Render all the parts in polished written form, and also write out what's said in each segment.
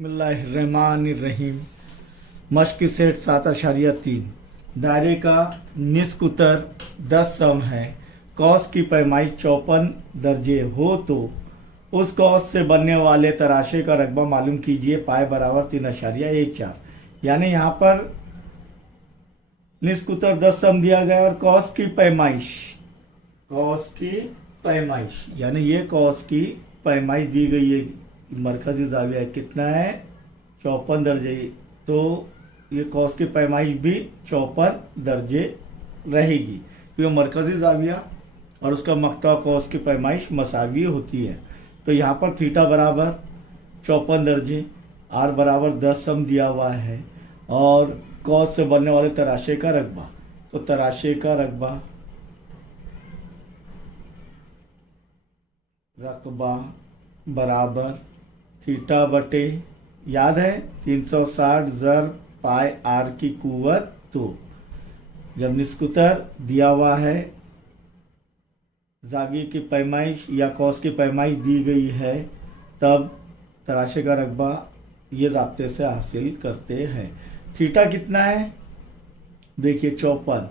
बिस्मिल्लाहिर्रहमानिर्रहीम। मश्क सेट 7.3। दायरे का निस्क उत्तर 10 सम है। कौस की पैमाइश 54 दर्जे हो तो उस कौस से बनने वाले तराशे का रकबा मालूम कीजिए। पाए बराबर 3.14। यानी यहाँ पर निस्क उत्तर 10 सम दिया गया और कौस की पैमाइश यानी ये कौस की पैमाइश दी गई है। मरकजी जाविया कितना है 54 दर्जे, तो ये कौस की पैमाइश भी 54 दर्जे रहेगी क्योंकि मरकजी जाविया और उसका मक्ता कौस की पैमाइश मसावी होती है। तो यहाँ पर थीटा बराबर 54 दर्जे, आर बराबर 10 सम दिया हुआ है और कौस से बनने वाले तराशे का रकबा, तो तराशे का रकबा बराबर थीटा बटे, याद है 360 ज़र पाई आर की कुव्वत। तो जब निस्कुतर दिया हुआ है, जाविये की पैमाइश या कौस की पैमाइश दी गई है, तब तराशे का रकबा ये राब्ते से हासिल करते हैं। थीटा कितना है देखिए 54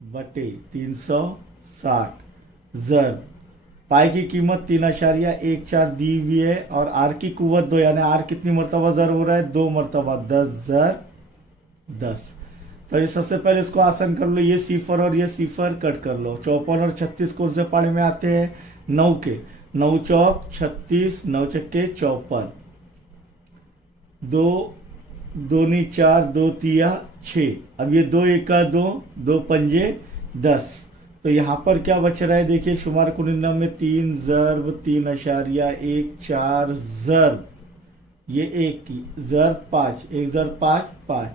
बटे 360 ज़र, पाई की कीमत 3.14 दी हुई है और आर की कुव्वत 2, यानी आर कितनी मरतबा ज़र हो रहा है 2 मरतबा 10 ज़र 10। तो ये सबसे पहले इसको आसान कर लो, ये सिफर और ये सिफर कट कर लो। 54 और 36 कौन से पाड़े में आते हैं 9 के, 9 चौक 36, 9 चक्के 54, 2 दूनी 4, 2 तिया 6। अब ये 2 एका 2, 2 पंजे 10। तो यहाँ पर क्या बच रहा है देखिए, शुमार कुनिंदा में 3 ज़र्ब 3.14 ज़र्ब, ये 1 ज़र्ब 5, 1 ज़र्ब 5 5,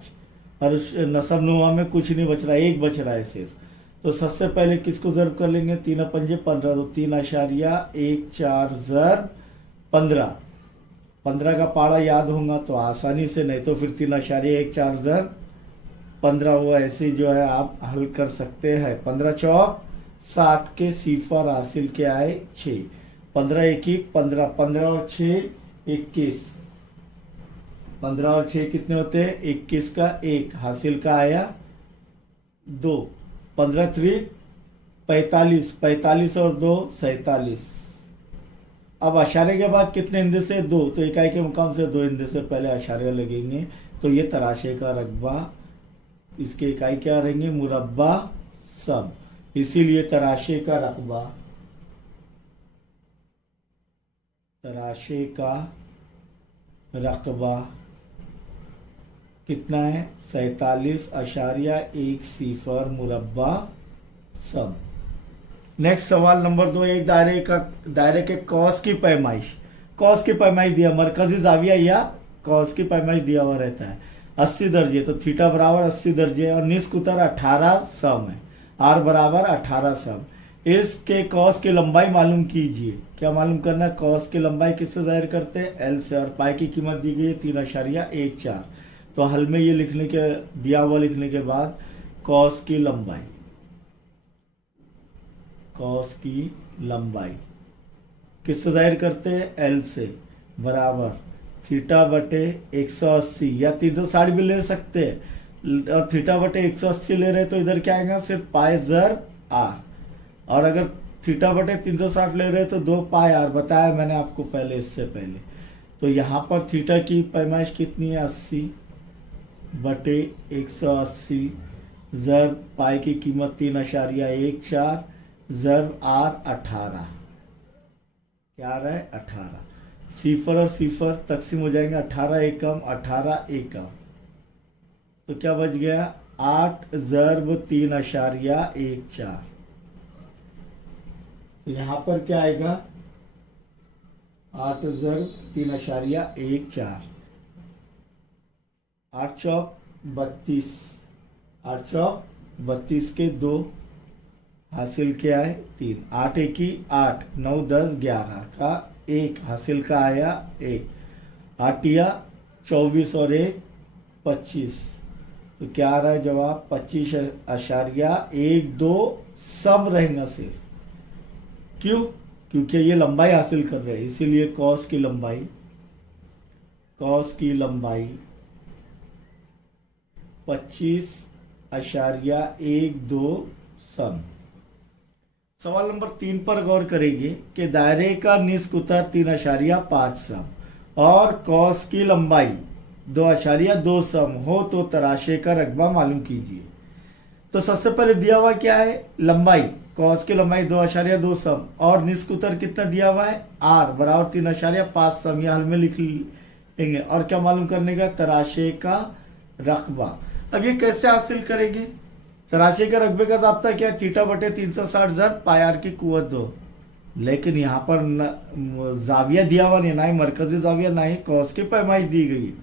और नसब नुमा में कुछ नहीं बच रहा है, 1 बच रहा है सिर्फ। तो सबसे पहले किसको ज़र्ब कर लेंगे, 3 पंजे 15, तो 3.14 ज़र्ब 15। 15 का पाड़ा याद होगा तो आसानी से, नहीं तो फिर 3.14 ज़र्ब 15 हुआ, ऐसे जो है आप हल कर सकते हैं। 15 चौक 60 के सिफर हासिल के आए 6, 15 1 15, 15 और 6 21, 15 और 6 कितने होते हैं 21 का 1 हासिल का आया 2, 15 3 45, 45 और 2 47। अब अशारे के बाद कितने इंदे से 2, तो इकाई के मुकाम से 2 इंदे से पहले अशारे लगेंगे। तो ये तराशे का रकबा, इसके इकाई क्या रहेंगे मुरब्बा सब, इसीलिए तराशे का रकबा, तराशे का रकबा कितना है 47.10 मुरब्बा सब। नेक्स्ट सवाल नंबर 2, एक दायरे के कौस की पैमाइश, कौस की पैमाइश दिया, मरकजी जाविया या कौस की पैमाइश दिया हुआ रहता है 80 दर्जे, तो थीटा बराबर 80 दर्जे और निस्क उत्तर 18 सम है, आर बराबर 18 सम। इसके कौस की लंबाई मालूम कीजिए। क्या मालूम करना है, कौस की लंबाई किससे जाहिर करते हैं एल से, और पाई की कीमत दी गई है 3.14। तो हल में ये लिखने के दिया हुआ लिखने के बाद कौस की लंबाई किससे जाहिर करते हैं एल से, बराबर थीटा बटे 180 या 360 भी ले सकते हैं, और थीटा बटे 180 ले रहे तो इधर क्या आएगा सिर्फ पाई ज़र्ब आर, और अगर थीटा बटे 360 ले रहे तो 2 पाई आर, बताया मैंने आपको पहले इससे पहले। तो यहाँ पर थीटा की पैमाइश कितनी है 80 बटे 180 ज़र्ब पाई की कीमत 3.14 ज़र्ब आर 18, क्या आ रहा है 18। सिफर और सिफर तकसीम हो जाएंगे, 18 एकम 18 एकम, तो क्या बच गया 8 ज़र्ब 3.14। तो यहाँ पर क्या आएगा 8 ज़र्ब 3.14, 8 चौक 32, 8 चौक 32 के 2 हासिल के आए 3, 8 1 8, 9 10 11 का 1 हासिल का आया 1, 8 24 और 1 25, तो क्या आ रहा है जवाब 25.12 सब रहेगा सिर्फ। क्यों, क्योंकि ये लंबाई हासिल कर रहे हैं, इसीलिए कॉस की लंबाई कॉस की लंबाई 25.12 सम। सवाल नंबर 3 पर गौर करेंगे कि दायरे का निस्क उत्तर 3.5 सम और कॉस की लंबाई 2.2 सम हो तो तराशे का रकबा मालूम कीजिए। तो सबसे पहले दिया हुआ क्या है, लंबाई, कॉस की लंबाई 2.2 सम और निस्क उत्तर कितना दिया हुआ है, आर बराबर 3.5 सम, यह हल में लिख लेंगे। और क्या मालूम करने का, तराशे का रकबा। अब ये कैसे हासिल करेंगे, तराशे के रकबे का दाब्ता क्या है, थीटा बटे 360 जर पाई आर की कुवत 2। लेकिन यहाँ पर जाविया दिया हुआ नहीं, ना ही मरकजी जाविया ना ही कॉस की पैमाइश दी गई।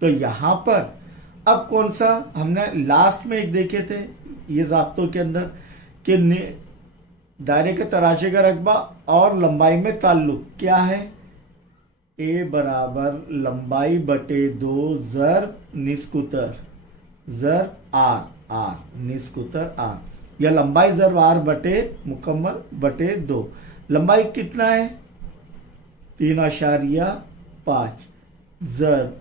तो यहाँ पर अब कौन सा, हमने लास्ट में एक देखे थे ये जाब्तों के अंदर कि दायरे के तराशे का रकबा और लंबाई में ताल्लुक क्या है, ए बराबर लंबाई बटे 2 जर निस्कुतर जर आर, आर निस्कुतर आर, या लंबाई जर आर बटे मुकम्मल बटे 2। लंबाई कितना है 3.5 जर,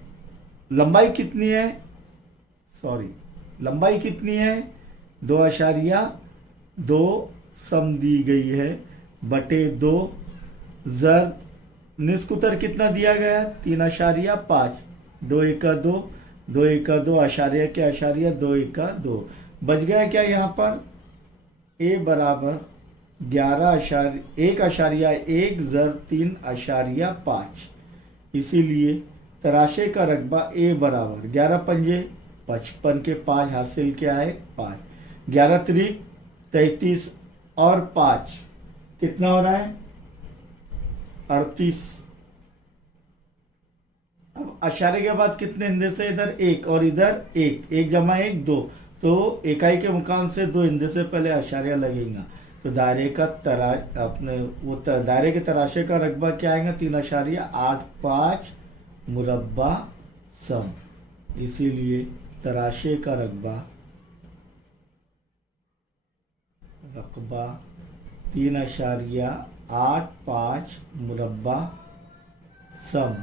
लंबाई कितनी है, सॉरी लंबाई कितनी है 2.2 सम दी गई है बटे 2 जर निस्कुतर कितना दिया गया 3.5, 2 एका 2, 2 एका 2 आशार्य के आशार्य 2 एका 2, बच गया क्या यहाँ पर, ए बराबर 1.1 जर 3.5। इसीलिए तराशे का रकबा ए बराबर 11 पंजे 55 के 5 हासिल क्या है 5, 11 त्रिक 33 और 5 कितना हो रहा है 38। अब अशारे के बाद कितने हिंदे से, इधर 1 और इधर 1 जमा 1 2, तो इकाई के मुकाम से 2 हिंदे से पहले अशारिया लगेगा। तो दायरे का दायरे के तराशे का रकबा क्या आएगा 3.85 मुरब्बा सम। इसीलिए तराशे का रकबा 3.85 मुरब्बा सम।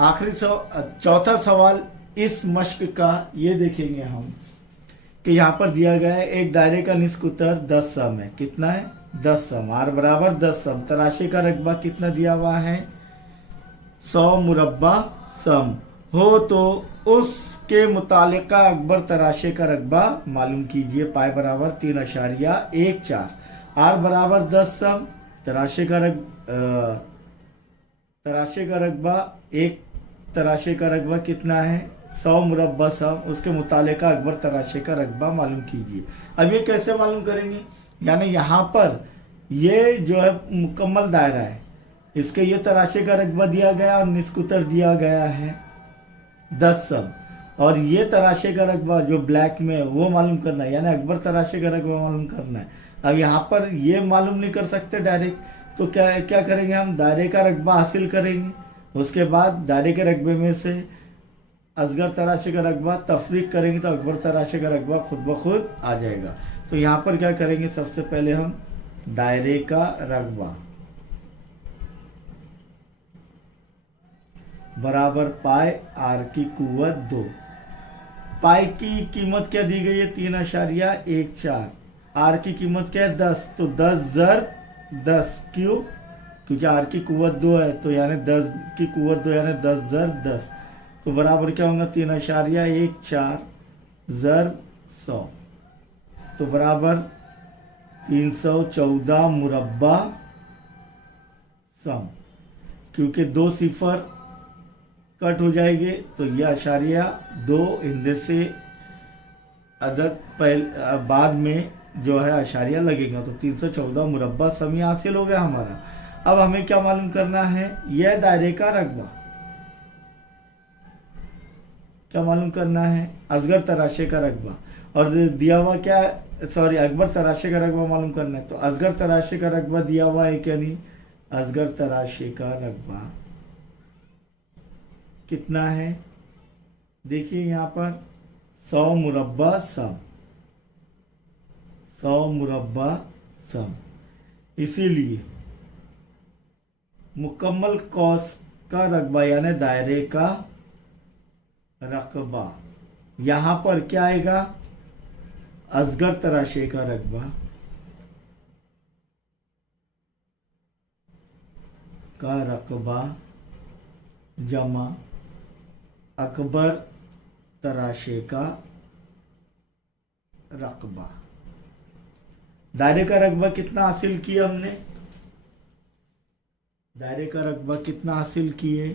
आखिरी चौथा सवाल इस मश्क का ये देखेंगे हम कि यहाँ पर दिया गया है एक दायरे का निस्क उत्तर 10 सम है, कितना है 10 सम, आर बराबर 10 सम, तराशे का रकबा कितना दिया हुआ है 100 मुरब्बा सम हो तो उसके मुतालिका अकबर तराशे का रकबा मालूम कीजिए। पाई बराबर 3.14, आर बराबर 10 सम, तराशे का रकबा एक तराशे का रकबा कितना है 100 मुरब्बा सम, उसके मुतालिका अकबर तराशे का रकबा मालूम कीजिए। अब ये कैसे मालूम करेंगे, यानी यहाँ पर ये जो है मुकम्मल दायरा है, इसके ये तराशे का रकबा दिया गया और निस्कुतर दिया गया है 10 सम, और ये तराशे का रकबा जो ब्लैक में है वो मालूम करना है, यानी अकबर तराशे का रकबा मालूम करना है। अब यहाँ पर ये मालूम नहीं कर सकते डायरेक्ट, तो क्या करेंगे हम, दायरे का रकबा हासिल करेंगे, उसके बाद दायरे के रकबे में से असगर तराशे का रकबा तफरीक करेंगे तो अकबर तराशे का रकबा खुद ब खुद आ जाएगा। तो यहाँ पर क्या करेंगे, सबसे पहले हम दायरे का रकबा बराबर पाई आर की कुवत 2। पाई की कीमत क्या दी गई है 3.14, आर की कीमत क्या है 10, तो 10 जर 10, क्यों, क्योंकि आर की कुवत 2 है, तो यानी 10 की कुवत 2 यानी 10 जर 10, तो बराबर क्या होगा 3.14 जर 100, तो बराबर 314 मुरब्बा सम। क्योंकि 2 सिफर कट हो जाएंगे तो यह अशारिया 2 हिंदे से अदद बाद में जो है अशारिया लगेगा, तो 314 मुरब्बा सम ये हासिल हो गया हमारा। अब हमें क्या मालूम करना है, यह दायरे का रकबा क्या मालूम करना है, असगर तराशे का रकबा, और दिया हुआ क्या, सॉरी अकबर तराशे का रकबा मालूम करना है, तो असगर तराशे का रकबा दिया हुआ है क्या नहीं, असगर तराशे का रकबा कितना है, देखिए यहाँ पर 100 मुरब्बा सम, 100 मुरब्बा सम। इसीलिए मुकम्मल कॉस का रकबा यानी दायरे का रकबा। यहां पर क्या आएगा? असगर तराशे का रकबा का रकबा जमा अकबर तराशे का रकबा। दायरे का रकबा कितना हासिल किया हमने? दायरे का रकबा कितना हासिल किए?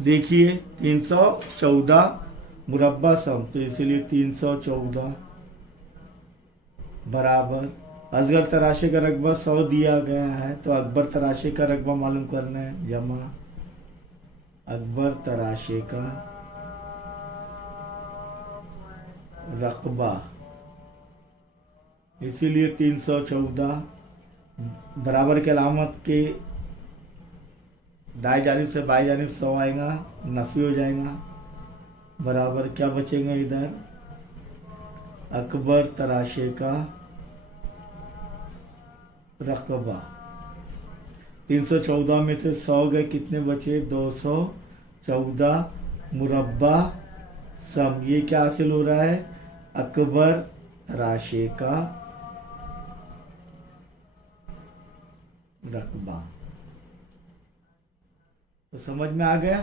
देखिए 314 मुरब्बा सम, तो इसीलिए 314 बराबर असगर तराशे का रकबा 100 दिया गया है, तो अकबर तराशे का रकबा मालूम करना है, जमा अकबर तराशे का रकबा, इसीलिए 314 बराबर के अलामत के दाएं जानिब से बाएं जानिब 100 आएगा, नफी हो जाएगा, बराबर क्या बचेगा इधर? अकबर तराशे का रकबा। 314 में से 100 गए, कितने बचे? 214 मुरब्बा सम। ये क्या हासिल हो रहा है? अकबर तराशे का रकबा। तो समझ में आ गया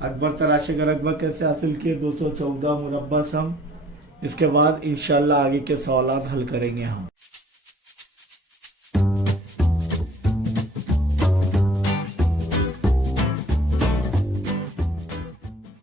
अकबर तराशे का रकबा कैसे हासिल किए? 214 मुरब्बा सम। इसके बाद इंशाल्लाह आगे के सवालात हल करेंगे हम।